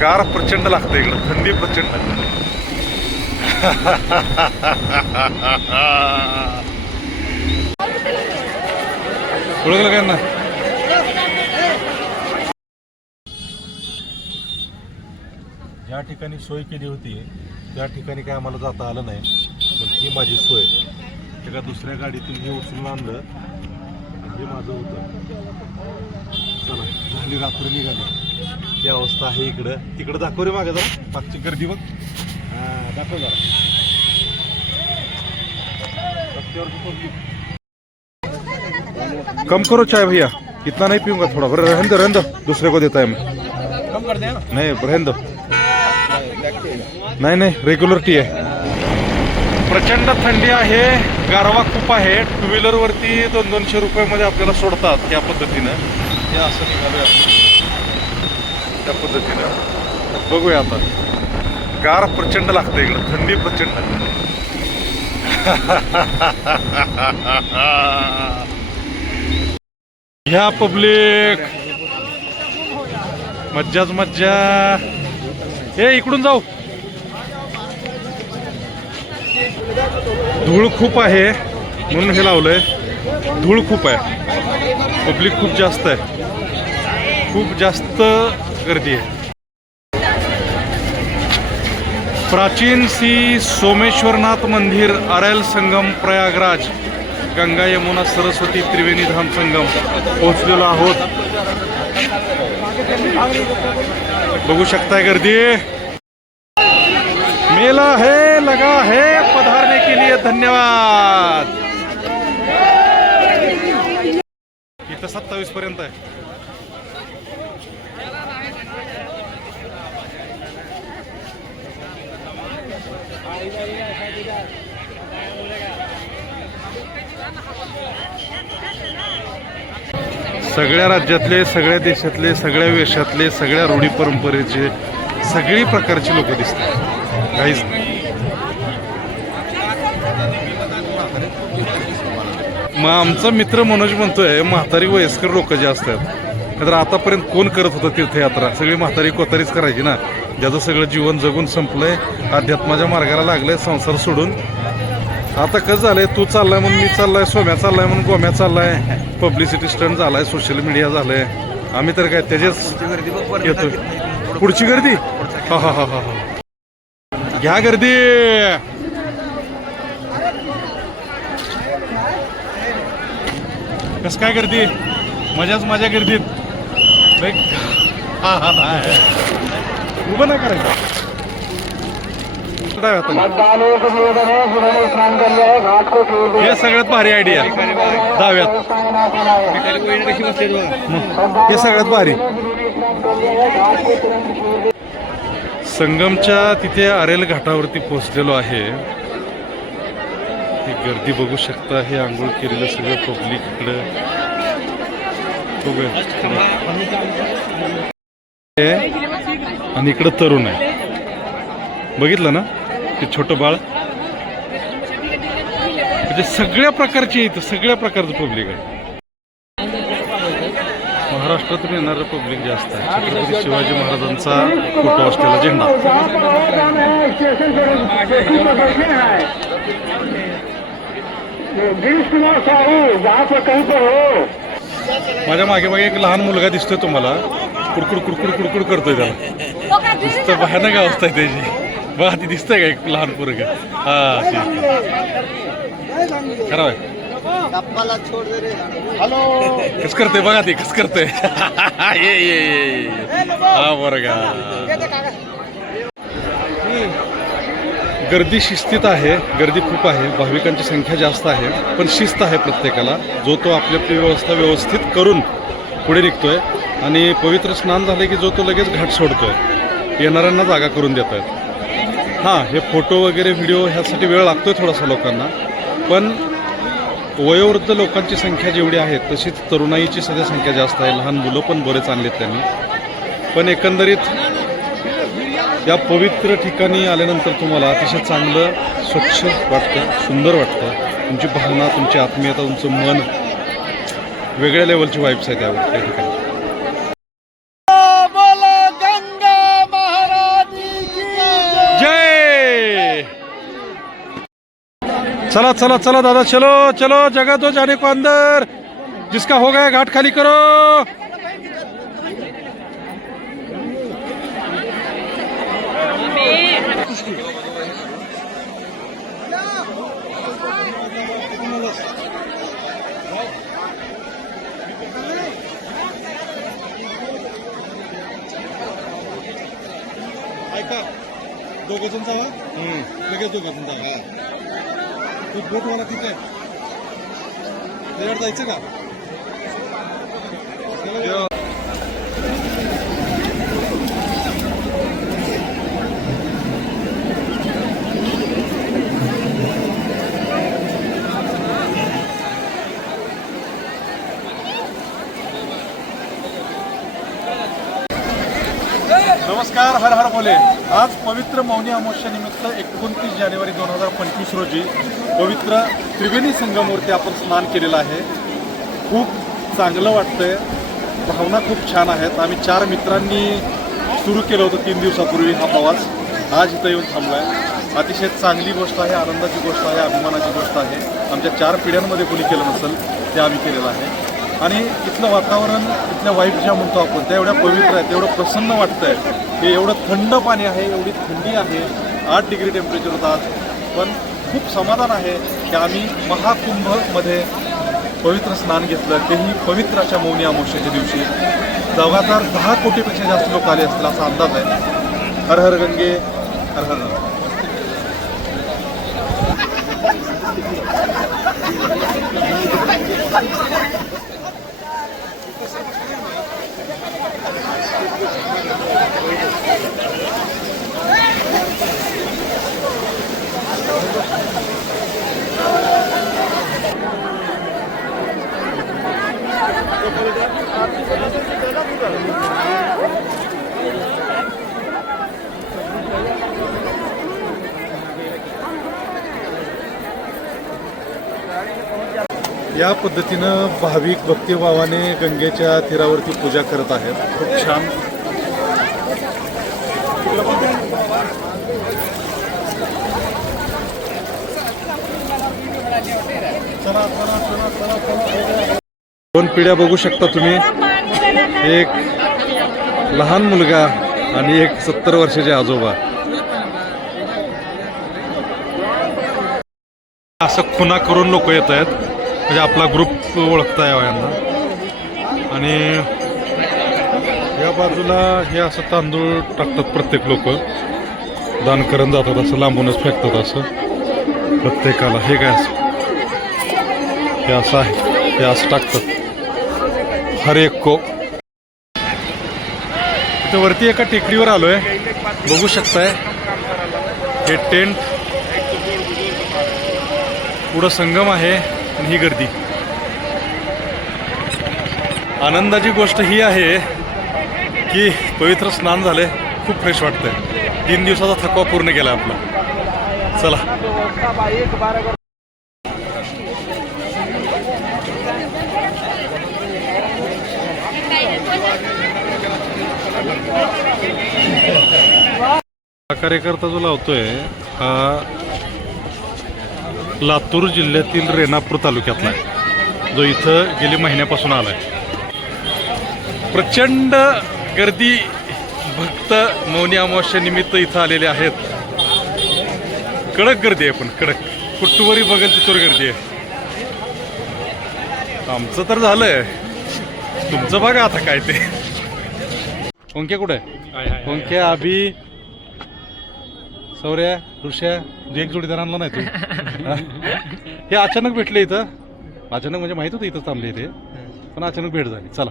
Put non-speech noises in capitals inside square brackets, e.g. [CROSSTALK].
गार प्रचंड लागतं इकडं. थंडी प्रचंड. ओळखलं काय ना ज्या ठिकाणी सोय केली होती त्या ठिकाणी काय आम्हाला जाता आलं नाही पण ही माझी सोय. एका दुसऱ्या गाडीतून हे उचलून आणलं हे माझं होतं. चला झाली रात्र निघाली. ही अवस्था आहे इकडं. तिकडं दाखव रे मागं जरा. मागची गर्दी बघ. हा दाखव जरा. कम करो चाय भैया. इतना नहीं पीऊंगा थोड़ा. बरं रहने दो रहने दो. दूसरे को देता है मैं. कम कर दें नहीं रहने दो. नाही नाही रेग्युलर टी आहे प्रचंड थंडी आहे. गारवा खूप आहे. टू व्हीलर वरती दोन दोनशे रुपयामध्ये आपल्याला सोडतात त्या पद्धतीनं. हे असं त्या पद्धतीनं. बघूया आता. गार प्रचंड लागतं इकडं. थंडी प्रचंड. [LAUGHS] ह्या पब्लिक. मज्जाच मज्जा. ए इकडून जाऊ. धूळ खूप आहे म्हणून हे लावलंय. धूळ खूप आहे. पब्लिक खूप जास्त आहे. खूप जास्त गर्दी आहे. प्राचीन श्री सोमेश्वरनाथ मंदिर अरेल संगम प्रयागराज गंगा यमुना सरस्वती त्रिवेणी धाम संगम पोहोचलेलो आहोत. बघू शकताय गर्दी. मेला है लगा है पधारने के लिए धन्यवाद. इथं सत्तावीस पर्यंत आहे. सगळ्या राज्यातले सगळ्या देशातले सगळ्या वेशातले सगळ्या रूढी परंपरेचे सगळी प्रकारची लोक दिसतात. काहीच नाही. मग आमचा मित्र मनोज म्हणतोय म्हातारी वयस्कर लोक जे असतात तर आतापर्यंत कोण करत होतं तीर्थयात्रा? सगळी म्हातारी कोतारीच करायची ना? ज्याचं सगळं जीवन जगून संपलंय अध्यात्माच्या मार्गाला लागलंय संसार सोडून. आता कसं झालंय? तू चाललाय म्हणून मी चाललाय सोम्या चाललाय म्हणून गोम्या चाललाय. पब्लिसिटी स्टंट झालाय सोशल मीडिया झालंय. आम्ही तर काय त्याच्याच येतो येतोय. पुढची गर्दी? हा हा हा हा हा. घ्या गर्दी. कस काय गर्दी? मजाच माझ्या गर्दीत. उभं नाही करायचं. हे सगळ्यात भारी आयडिया दहाव्यात. हे सगळ्यात भारी. संगमच्या तिथे आरेल घाटावरती पोहोचलेलो आहे. ही गर्दी बघू शकता हे आंघोळ केलेलं सगळं पब्लिक इकडं. आणि इकडं तरुण आहे. बघितलं ना? ते छोटं बाळ. म्हणजे सगळ्या प्रकारचे इथं सगळ्या प्रकारचं पब्लिक आहे. महाराष्ट्रातून येणारं पब्लिक जास्त आहे. छत्रपती शिवाजी महाराजांचा फोटो असलेला झेंडा. गिरीश कुमार साहू जहाँ पर कहीं पर हो. माझ्या मागे मागे एक लहान मुलगा दिसतोय तुम्हाला. कुडकुड कुडकुड कुडकुड करतोय त्याला. नुसतं भयानक अवस्था आहे त्याची. बघा ती दिसतंय का एक लहान पोरग? हा खरं आहे. कस करते बघा ती कस करते [LAUGHS] ये ये ये ये. हा बरं का गर्दी शिस्तीत आहे गर्दी खूप आहे भाविकांची संख्या जास्त आहे पण शिस्त आहे प्रत्येकाला जो तो आपली आपली व्यवस्था व्यवस्थित करून पुढे निघतोय आणि पवित्र स्नान झाले की जो तो लगेच घाट सोडतोय येणाऱ्यांना जागा करून देत आहेत हां हे फोटो वगैरे व्हिडिओ ह्यासाठी वेळ लागतोय थोडासा लोकांना पण वयोवृद्ध लोकांची संख्या जेवढी आहे तशीच तरुणाईची सध्या संख्या जास्त आहे लहान मुलं पण बरेच आणलेत त्यांनी. पण एकंदरीत या पवित्र ठिकाणी आल्यानंतर तुम्हाला अतिशय चांगलं स्वच्छ वाटतं सुंदर वाटतं. तुमची भावना तुमची आत्मीयता तुमचं मन वेगळ्या लेवलची वाईब्स आहेत यावर त्या ठिकाणी चला चला चला दादा चलो चलो जगा दो जाने को अंदर। जिसका हो गया घाट खाली करो। ऐका दोघ जण जावा लगेच दोघ जावा तू बोट मला ठीक आहे. त्याच्यावर जायचं का? नमस्कार हर हर बोले. आज पवित्र मौनी अमावस्यानिमित्त एकोणतीस जानेवारी दोन हजार पंचवीस रोजी पवित्र त्रिवेणी संगमवरती आपण स्नान केलेलं आहे. खूप चांगलं वाटतंय. भावना खूप छान आहेत. आम्ही चार मित्रांनी सुरू केलं होतं तीन दिवसापूर्वी हा प्रवास. आज इथं येऊन थांबलाय. अतिशय चांगली गोष्ट आहे आनंदाची गोष्ट आहे अभिमानाची गोष्ट आहे. आमच्या चार पिढ्यांमध्ये कोणी केलं नसेल ते आम्ही केलेलं आहे. आणि इथलं वातावरण इथल्या वाईफ ज्या म्हणतो आपण त्या एवढ्या पवित्र आहेत एवढं प्रसन्न वाटतंय. की एवढं थंड पाणी आहे एवढी थंडी आहे. आठ डिग्री टेम्परेचर होतं आज. पण खूप समाधान आहे की आम्ही महाकुंभमध्ये पवित्र स्नान घेतलं. तेही पवित्राच्या मौनी अमावस्येच्या दिवशी. लगातार दहा कोटीपेक्षा जास्त लोक आले असतील असा अंदाज आहे. हर हर गंगे हर हर नर्मदे. या पद्धतीनं भाविक भक्तिभावाने गंगेच्या तीरावरती पूजा करत आहेत. खूप छान. दोन पिढ्या बघू शकता तुम्ही. एक लहान मुलगा आणि एक सत्तर वर्षाचे आजोबा. असं खुना करून लोक येत आहेत. म्हणजे आपला ग्रुप ओळखता यावा यांना. आणि या बाजूला हे असं तांदूळ टाकतात प्रत्येक लोक. दान करून जातात असं लांबूनच फेकतात असं. प्रत्येकाला हे काय असं? हे असं आहे हे असं टाकतात. हर एक को इथं वरती एका टेकडीवर आलोय. बघू शकताय. हे टेंट. पुढं संगम आहे आणि ही गर्दी. आनंदाची गोष्ट ही आहे की पवित्र स्नान झाले खूप फ्रेश वाटतंय. तीन दिवसाचा थकवा पूर्ण केला आपला. चला. हा कार्यकर्ता जो लावतोय हा लातूर जिल्ह्यातील रेणापूर तालुक्यातला आहे. जो इथं गेली महिन्यापासून आलाय. प्रचंड गर्दी भक्त मौनी अमावस्या निमित्त इथं आलेले आहेत. कडक गर्दी आहे पण कडक. कुठवरी बघेल तिथवर गर्दी आहे. आमचं तर झालंय. तुमचं बघा आता काय ते. ओंक्या कुठे? ओंक्या अभि सौर्या ऋषा जे एक जोडीदार आणला नाही तू. हे अचानक भेटले इथं. अचानक म्हणजे माहीत होतं इथं थांबले ते. पण अचानक भेट झाली. चला.